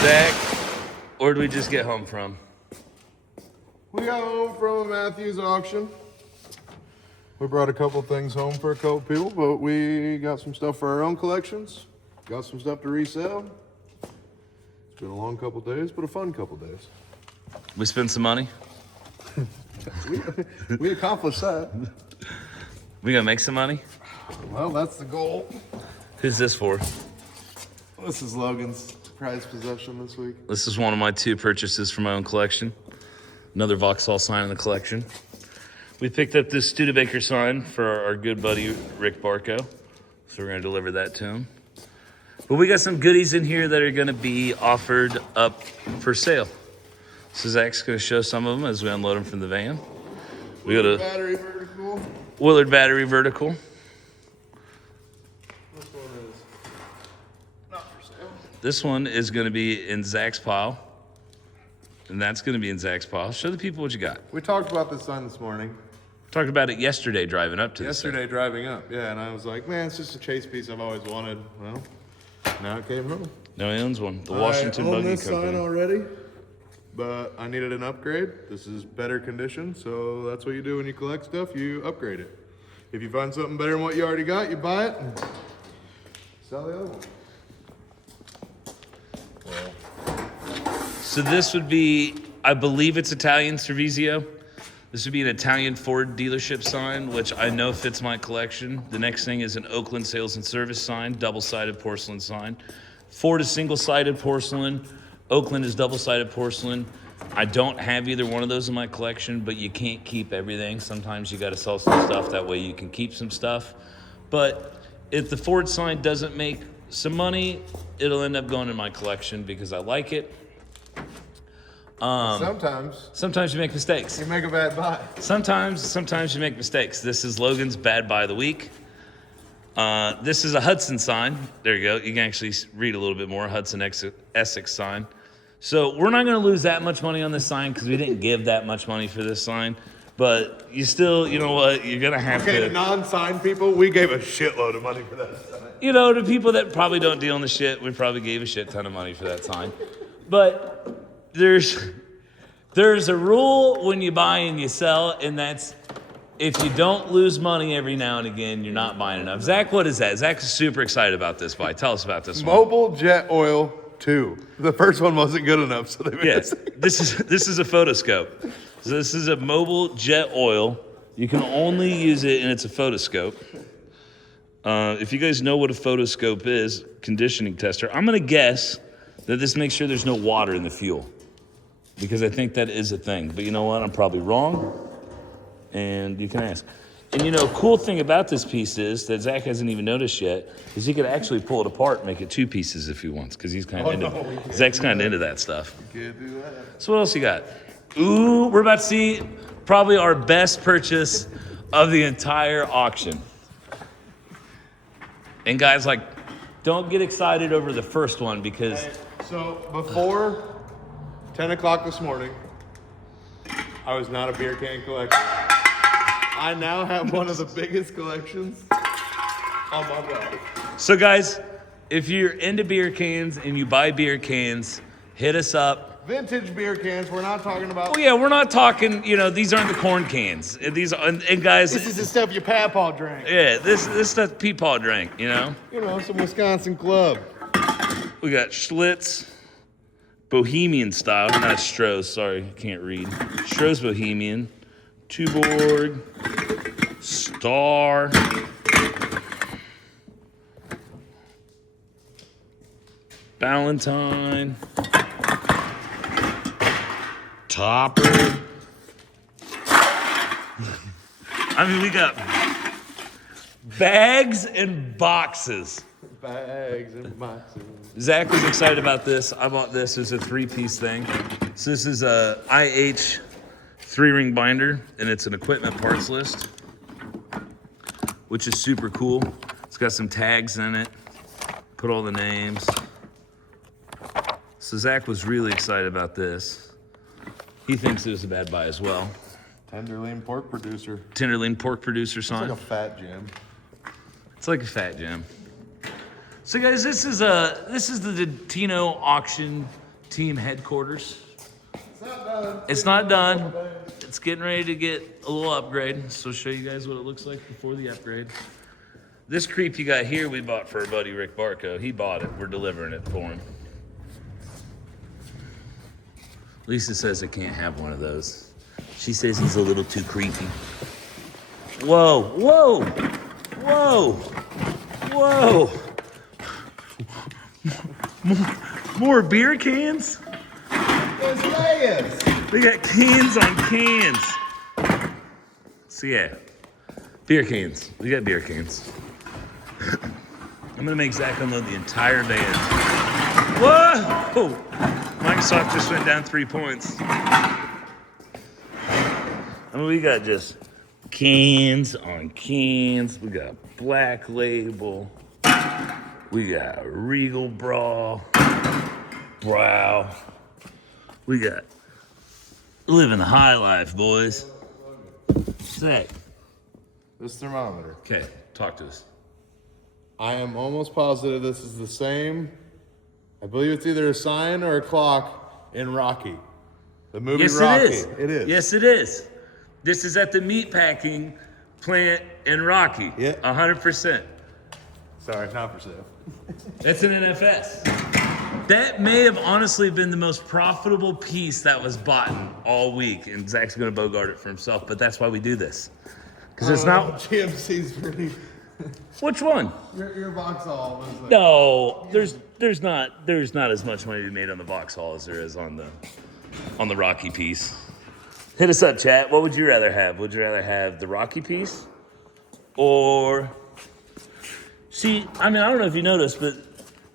Zach, where did we just get home from? We got home from a Matthews auction. We brought a couple things home for a couple people, but we got some stuff for our own collections. Got some stuff to resell. It's been a long couple days, but a fun couple days. We spent some money. We accomplished that. We gonna make some money? Well, that's the goal. Who's this for? This is Logan's prized possession this week. This is one of my 2 purchases from my own collection. Another Vauxhall sign in the collection. We picked up this Studebaker sign for our good buddy Rick Barco. So we're gonna deliver that to him. But we got some goodies in here that are gonna be offered up for sale. So Zach's gonna show some of them as we unload them from the van. We got a battery vertical. Willard battery vertical. This one is not for sale. This one is gonna be in Zach's pile. And that's gonna be in Zach's pile. Show the people what you got. We talked about this sign this morning. Talked about it yesterday driving up to this. Yesterday driving up, yeah, and I was like, man, it's just a chase piece I've always wanted. Well, now it came home. No, he owns one. The Washington I own Buggy this Company. sign already, but I needed an upgrade. This is better condition, so that's what you do when you collect stuff. You upgrade it. If you find something better than what you already got, you buy it and sell the other one. So this would be, I believe it's Italian Servizio. This would be an Italian Ford dealership sign, which I know fits my collection. The next thing is an Oakland sales and service sign, double-sided porcelain sign. Ford is single-sided porcelain. Oakland is double-sided porcelain. I don't have either one of those in my collection, but you can't keep everything. Sometimes you got to sell some stuff. That way you can keep some stuff. But if the Ford sign doesn't make some money, it'll end up going in my collection because I like it. Sometimes you make mistakes. You make a bad buy. Sometimes you make mistakes. This is Logan's bad buy of the week. This is a Hudson sign. There you go. You can actually read a little bit more. Hudson Essex sign. So we're not going to lose that much money on this sign because we didn't give that much money for this sign. But you still, you know what? You're going to have to. To non-signed people, we gave a shitload of money for that sign. You know, to people that probably don't deal in the shit, we probably gave a shit ton of money for that sign. But there's a rule when you buy and you sell, and that's if you don't lose money every now and again, you're not buying enough. Zach, what is that? Zach's super excited about this buy. Tell us about this one. Mobile Jet Oil 2. The first one wasn't good enough, so they made Yes, this is a photoscope. So this is a mobile jet oil. You can only use it, and it's a photoscope. If you guys know what a photoscope is, conditioning tester, I'm gonna guess that this makes sure there's no water in the fuel. Because I think that is a thing. But you know what? I'm probably wrong. And you can ask. And you know, cool thing about this piece is that Zach hasn't even noticed yet, is he could actually pull it apart and make it 2 pieces if he wants, because he's kind of into Zach's kind of into that stuff. Can't do that. So what else you got? Ooh, we're about to see probably our best purchase of the entire auction. And guys, like, don't get excited over the first one because So before 10 o'clock this morning, I was not a beer can collector. I now have one of the biggest collections on my body. So guys, if you're into beer cans and you buy beer cans, hit us up. Vintage beer cans, we're not talking about. Oh yeah, we're not talking, you know, these aren't the corn cans. These are, and guys, This is the stuff your papaw drank. yeah, this stuff Peepaw drank, you know? You know, some Wisconsin club. We got Schlitz, Bohemian style, not Stroh's, sorry, I can't read. Stroh's Bohemian, Tuborg, Star, Valentine, Topper. I mean, we got bags and boxes. Bags and boxes. Zach was excited about this. I bought this as a 3-piece thing. So this is a IH 3-ring binder, and it's an equipment parts list, which is super cool. It's got some tags in it, put all the names. So Zach was really excited about this. He thinks it was a bad buy as well. Tenderloin pork producer. Tenderloin pork producer It's sign. like a fat jam. It's like a fat jam. So guys, this is the Tino auction team headquarters. It's not done. It's not done. It's getting ready to get a little upgrade. So I'll show you guys what it looks like before the upgrade. This creep you got here, we bought for our buddy Rick Barco. He bought it. We're delivering it for him. Lisa says I can't have one of those. She says he's a little too creepy. Whoa, whoa, whoa, whoa. More beer cans? Those layers. We got cans on cans. So yeah, beer cans. We got beer cans. I'm gonna make Zach unload the entire van. Whoa! Microsoft just went down 3 points. I mean, we got just cans on cans. We got Black Label. We got Regal Brow. We got living the high life, boys. Zach. This thermometer. Okay, talk to us. I am almost positive this is the same. I believe it's either a sign or a clock in Rocky. The movie Yes, Rocky. it is. It is. Yes, it is. This is at the meatpacking plant in Rocky. Yeah. 100%. Sorry, not for sale. That's an NFS. That may have honestly been the most profitable piece that was bought all week, and Zach's gonna bogart it for himself, but that's why we do this. Because it's not. GMC's pretty. Which one? Your Vauxhall was like. No, there's not as much money to be made on the Vauxhall as there is on the Rocky piece. Hit us up, chat. What would you rather have? Would you rather have the Rocky piece or? See, I mean, I don't know if you noticed, but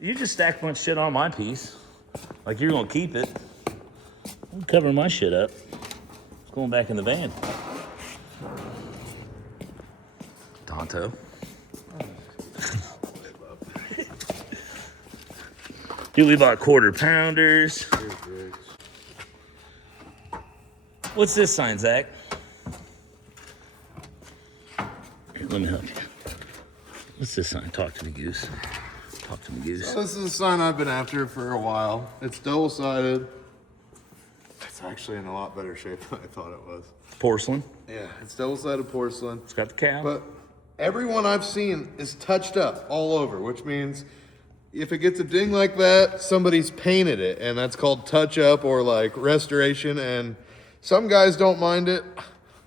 you just stacked a bunch of shit on my piece. Like you're gonna keep it. I'm covering my shit up. It's going back in the van. Tonto. Dude, we bought quarter pounders. What's this sign, Zach? Here, let me help you. What's this sign? Talk to me, Goose. Talk to me, Goose. This is a sign I've been after for a while. It's double-sided. It's actually in a lot better shape than I thought it was. Porcelain. Yeah, it's double-sided porcelain. It's got the cap. But everyone I've seen is touched up all over, which means if it gets a ding like that, somebody's painted it, and that's called touch-up or like restoration, and some guys don't mind it.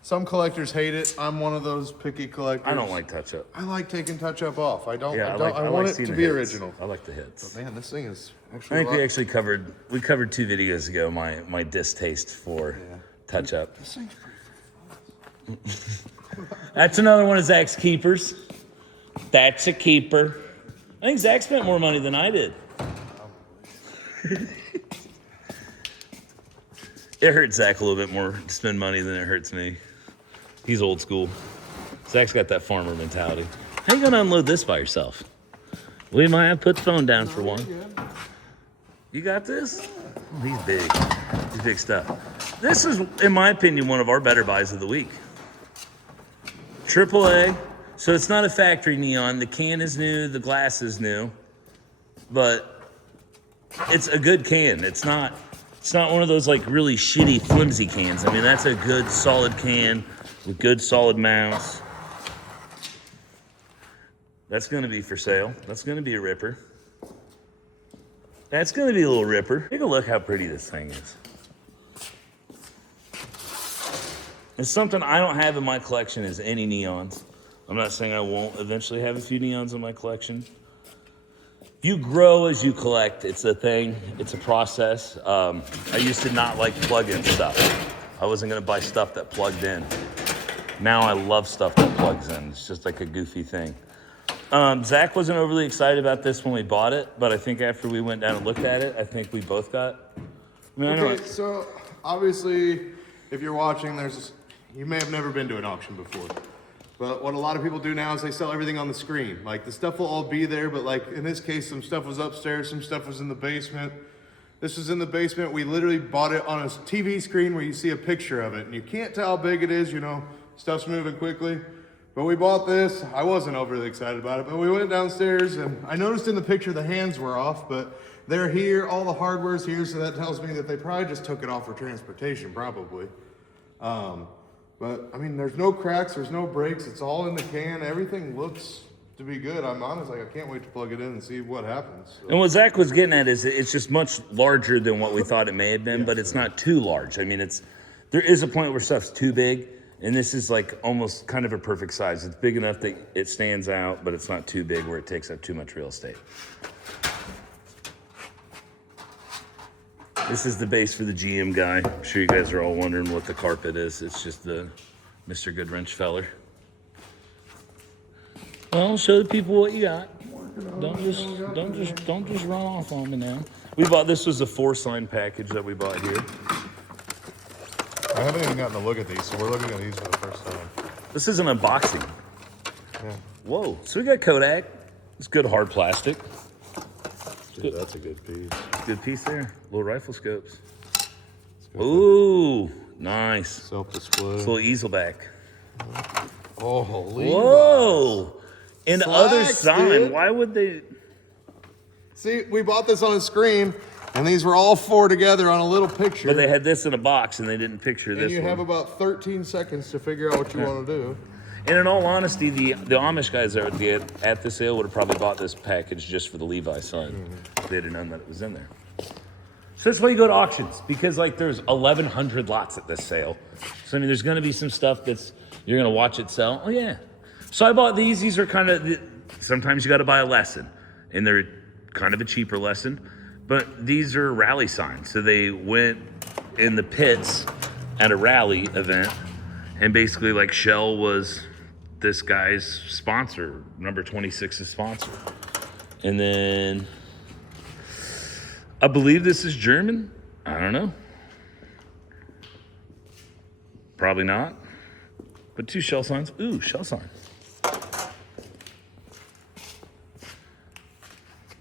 Some collectors hate it. I'm one of those picky collectors. I don't like touch-up. I like taking touch-up off. I don't. Yeah, I want it seeing to the be hits. original. I like the hits. But man, this thing is I actually. think we actually covered 2 videos ago my distaste for touch-up. This thing's pretty fun. That's another one of Zach's keepers. That's a keeper. I think Zach spent more money than I did. It hurts Zach a little bit more to spend money than it hurts me. He's old school. Zach's got that farmer mentality. How you gonna unload this by yourself? We might have put the phone down for one. You got this? Oh, he's big. He's big stuff. This is, in my opinion, one of our better buys of the week. AAA. So it's not a factory neon. The can is new. The glass is new. But it's a good can. It's not one of those like really shitty flimsy cans. I mean, that's a good solid can with good solid mounts. That's gonna be for sale. That's gonna be a ripper. That's gonna be a little ripper. Take a look how pretty this thing is. It's something I don't have in my collection is any neons. I'm not saying I won't eventually have a few neons in my collection. You grow as you collect. It's a thing. It's a process. I used to not like plug-in stuff. I wasn't gonna buy stuff that plugged in. Now I love stuff that plugs in. It's just like a goofy thing. Zach wasn't overly excited about this when we bought it, but I think after we went down and looked at it, I think we both got. I mean, Okay, so obviously, if you're watching, you may have never been to an auction before. But what a lot of people do now is they sell everything on the screen. Like the stuff will all be there, but like in this case, some stuff was upstairs, some stuff was in the basement. This was in the basement. We literally bought it on a TV screen where you see a picture of it. And you can't tell how big it is, you know, stuff's moving quickly. But we bought this. I wasn't overly excited about it, but we went downstairs and I noticed in the picture the hands were off, but they're here, all the hardware's here, so that tells me that they probably just took it off for transportation, probably. But I mean, there's no cracks, there's no breaks, it's all in the can, everything looks to be good. I'm honest, like I can't wait to plug it in and see what happens. So. And what Zach was getting at is it's just much larger than what we thought it may have been, but it's not too large. I mean, there is a point where stuff's too big, and this is like almost kind of a perfect size. It's big enough that it stands out, but it's not too big where it takes up too much real estate. This is the base for the GM guy. I'm sure you guys are all wondering what the carpet is. It's just the Mr. Goodwrench feller. Well, show the people what you got. Don't just run off on me now. This was a 4-sign package that we bought here. I haven't even gotten a look at these, so we're looking at these for the first time. This is an unboxing. Yeah. Whoa, so we got Kodak. It's good hard plastic. Dude, that's a good piece. Good piece there. Little rifle scopes. Ooh, nice. Self-display. It's a little easel back. Oh, whoa. And the other sign, dude. why would they? See, we bought this on a screen, and these were all 4 together on a little picture. But they had this in a box, and they didn't picture this and you one. have about 13 seconds to figure out what you want to do. And in all honesty, the Amish guys that were at the sale would have probably bought this package just for the Levi sign. They'd have known that it was in there. So that's why you go to auctions, because like there's 1,100 lots at this sale. So I mean, there's going to be some stuff you're going to watch it sell. Oh yeah. So I bought these. These are kind of, sometimes you got to buy a lesson, and they're kind of a cheaper lesson. But these are rally signs. So they went in the pits at a rally event, and basically like Shell was this guy's sponsor, number 26's sponsor. And then I believe this is German. I don't know. Probably not. But 2 Shell signs. Ooh, Shell sign.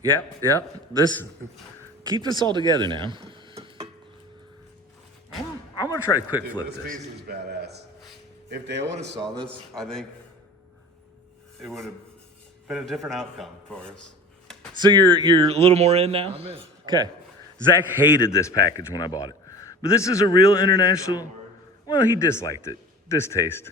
Yep. Keep this all together now. I'm gonna try to quick flip this. This piece is badass. If Dale would have saw this, I think it would have been a different outcome for us. So you're a little more in now? I'm in. Okay. Zach hated this package when I bought it. But this is a real international. Well, he disliked it. Distaste.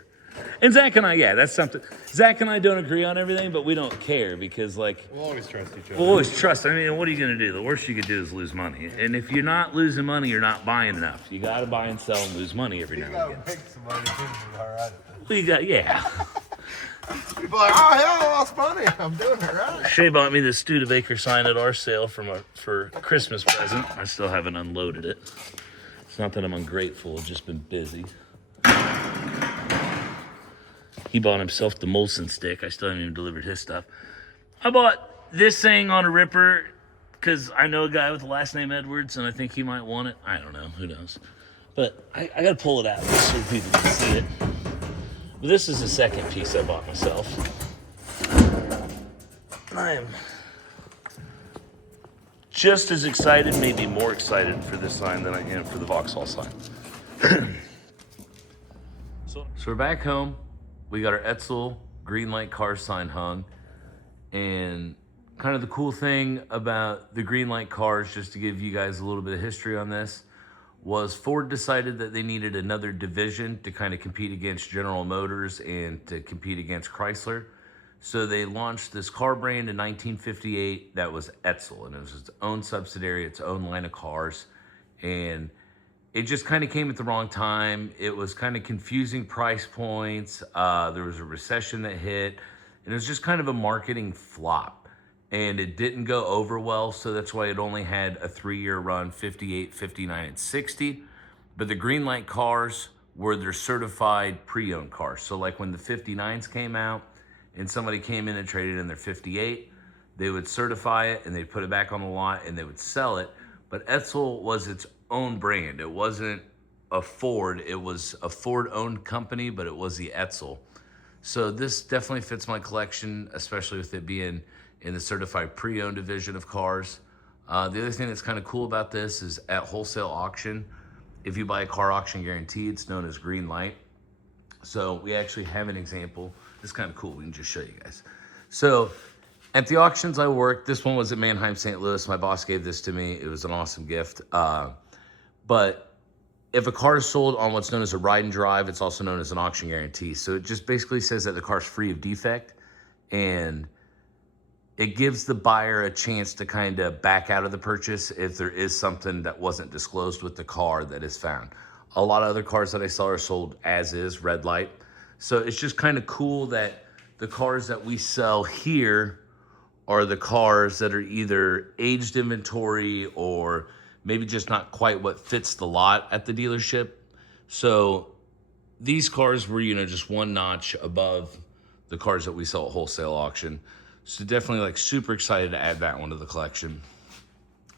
And Zach and I, yeah, that's something. Zach and I don't agree on everything, but we don't care because, like, We'll always trust each other. we'll always trust. I mean, what are you going to do? The worst you could do is lose money. And if you're not losing money, you're not buying enough. You got to buy and sell and lose money every now and again. Make some money too, all right. Well, you got, yeah. People are like, oh, hell, I lost money. I'm doing it right. Shay bought me this Studebaker sign at our sale for Christmas present. I still haven't unloaded it. It's not that I'm ungrateful. I've just been busy. He bought himself the Molson stick. I still haven't even delivered his stuff. I bought this thing on a ripper because I know a guy with the last name Edwards, and I think he might want it. I don't know. Who knows? But I got to pull it out just so people can see it. But this is the second piece I bought myself. I am just as excited, maybe more excited for this sign than I am for the Vauxhall sign. So we're back home. We got our Etzel green light car sign hung. And kind of the cool thing about the green light cars, just to give you guys a little bit of history on this, was Ford decided that they needed another division to kind of compete against General Motors and to compete against Chrysler. So they launched this car brand in 1958 that was Etzel, and it was its own subsidiary, its own line of cars. And it just kind of came at the wrong time. It was kind of confusing price points. There was a recession that hit, and it was just kind of a marketing flop. And it didn't go over well, so that's why it only had a 3-year run, 58, 59, and 60. But the green light cars were their certified pre-owned cars. So like when the 59s came out and somebody came in and traded in their 58, they would certify it and they'd put it back on the lot and they would sell it. But Etzel was its own brand. It wasn't a Ford. It was a Ford-owned company, but it was the Etzel. So this definitely fits my collection, especially with it being in the certified pre-owned division of cars. The other thing that's kind of cool about this is at wholesale auction, if you buy a car auction guarantee, it's known as green light. So we actually have an example. It's kind of cool. We can just show you guys. So at the auctions I worked, this one was at Mannheim, St. Louis. My boss gave this to me. It was an awesome gift. But if a car is sold on what's known as a ride and drive, it's also known as an auction guarantee. So it just basically says that the car's free of defect, and it gives the buyer a chance to kind of back out of the purchase if there is something that wasn't disclosed with the car that is found. A lot of other cars that I sell are sold as is, red light. So it's just kind of cool that the cars that we sell here are the cars that are either aged inventory or maybe just not quite what fits the lot at the dealership. So these cars were, just one notch above the cars that we sell at wholesale auction. So definitely like super excited to add that one to the collection.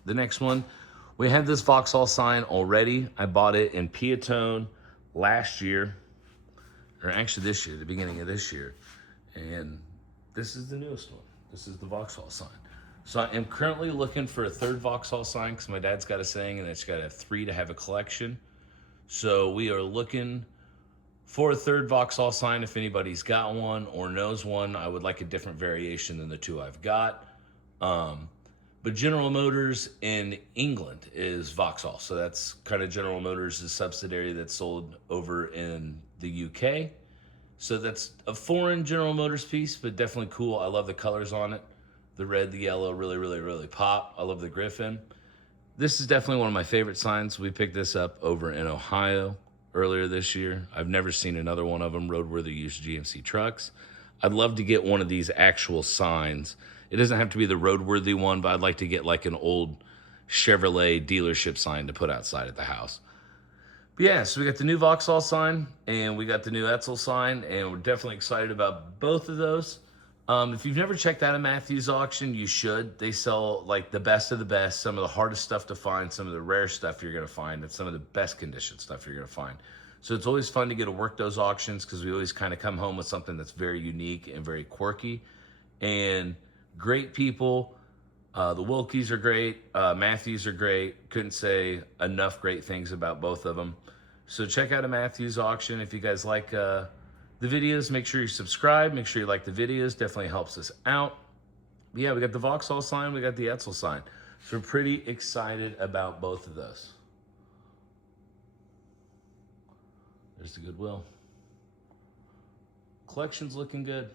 The next one, we had this Vauxhall sign already. I bought it in Piatone last year, or actually this year, the beginning of this year. And this is the newest one. This is the Vauxhall sign. So I am currently looking for a third Vauxhall sign because my dad's got a saying and it's got to have 3 to have a collection. So we are looking for a third Vauxhall sign. If anybody's got one or knows one, I would like a different variation than the 2 I've got. But General Motors in England is Vauxhall. So that's kind of General Motors' subsidiary that's sold over in the UK. So that's a foreign General Motors piece, but definitely cool. I love the colors on it. The red, the yellow, really, really, really pop. I love the Griffin. This is definitely one of my favorite signs. We picked this up over in Ohio earlier this year. I've never seen another one of them, roadworthy used GMC trucks. I'd love to get one of these actual signs. It doesn't have to be the roadworthy one, but I'd like to get like an old Chevrolet dealership sign to put outside at the house. But yeah, so we got the new Vauxhall sign and we got the new Etzel sign, and we're definitely excited about both of those. If you've never checked out a Matthews auction, you should. They sell like the best of the best, some of the hardest stuff to find, some of the rare stuff you're going to find, and some of the best condition stuff you're going to find. So it's always fun to get to work those auctions because we always kind of come home with something that's very unique and very quirky. And great people. The Wilkies are great. Matthews are great. Couldn't say enough great things about both of them. So check out a Matthews auction. If you guys like the videos, make sure you subscribe. Make sure you like the videos. Definitely helps us out. But yeah, we got the Vauxhall sign. We got the Etzel sign. So we're pretty excited about both of those. There's the Goodwill. Collection's looking good.